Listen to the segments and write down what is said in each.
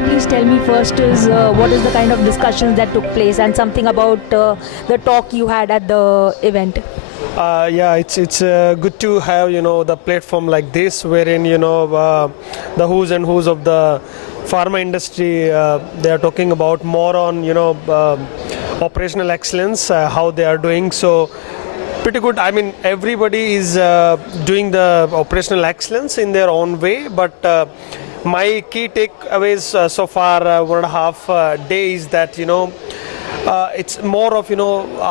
you please tell me first is what is the kind of discussions that took place and something about the talk you had at the event? Yeah, it's good to have the platform like this, wherein the who's and who's of the pharma industry they are talking about more on operational excellence, how they are doing. So pretty good. I mean, everybody is doing the operational excellence in their own way, but my key takeaways so far 1.5 days that it's more of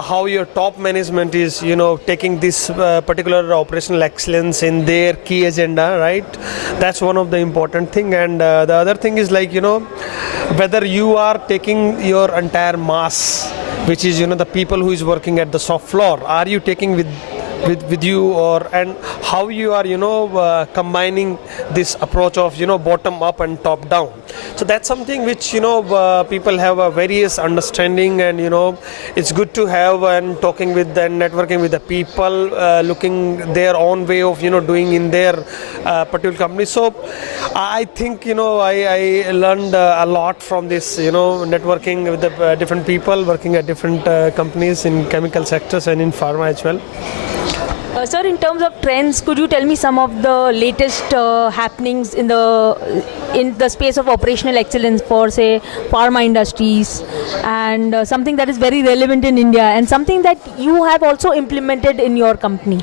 how your top management is taking this particular operational excellence in their key agenda, right? That's one of the important thing. And the other thing is like whether you are taking your entire mass, which is the people who is working at the shop floor, are you taking with you, or and how you are combining this approach of bottom up and top down. So that's something which people have a various understanding, and it's good to have and talking with and networking with the people, looking their own way of doing in their particular company. So I think I learned a lot from this networking with the different people working at different companies in chemical sectors and in pharma as well. Sir, in terms of trends, could you tell me some of the latest happenings in the space of operational excellence for, say, pharma industries, and something that is very relevant in India and something that you have also implemented in your company?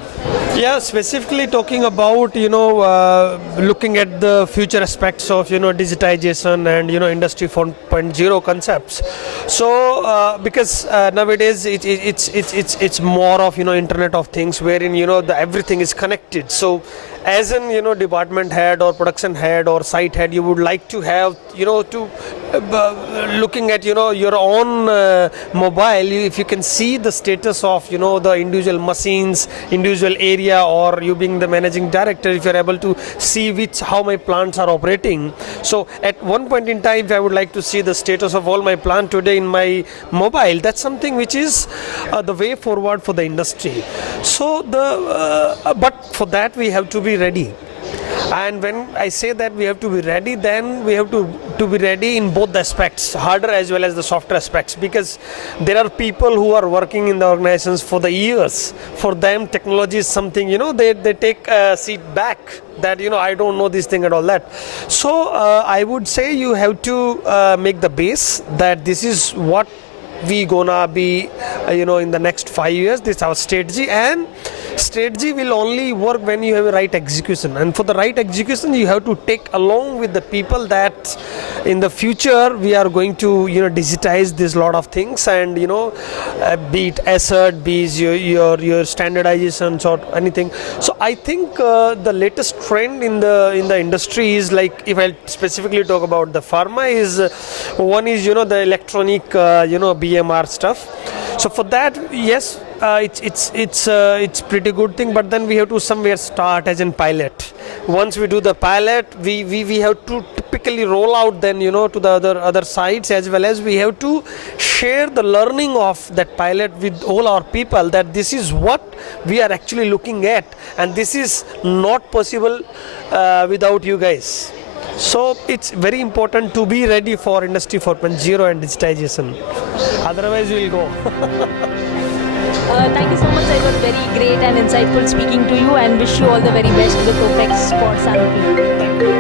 Yeah, specifically talking about looking at the future aspects of digitization and industry 4.0 concepts. So because nowadays it's more of Internet of Things, wherein everything is connected. So as an department head or production head or site head, you would like to have looking at your own mobile, if you can see the status of the individual machines, individual area, or you being the managing director, if you're able to see how my plants are operating. So at one point in time, if I would like to see the status of all my plant today in my mobile, that's something which is the way forward for the industry. So but for that we have to be ready. And when I say that we have to be ready, then we have to be ready in both the aspects, harder as well as the softer aspects, because there are people who are working in the organizations for the years. For them, technology is something, they take a seat back, that I don't know this thing and all that. So I would say you have to make the base that this is what we gonna be in the next 5 years. This is our strategy, and strategy will only work when you have a right execution. And for the right execution, you have to take along with the people that in the future we are going to digitize this lot of things, and be it asset, be it your standardizations or anything. So I think the latest trend in the industry is, like, if I specifically talk about the pharma, is one is the electronic BMR stuff. So for that, yes, it's pretty good thing, but then we have to somewhere start as in pilot. Once we do the pilot, we have to typically roll out then to the other sites, as well as we have to share the learning of that pilot with all our people, that this is what we are actually looking at, and this is not possible without you guys. So it's very important to be ready for Industry 4.0 and digitization. Otherwise, we will go. Thank you so much. It was very great and insightful speaking to you, and wish you all the very best with OPEX for Sanofi. Thank you.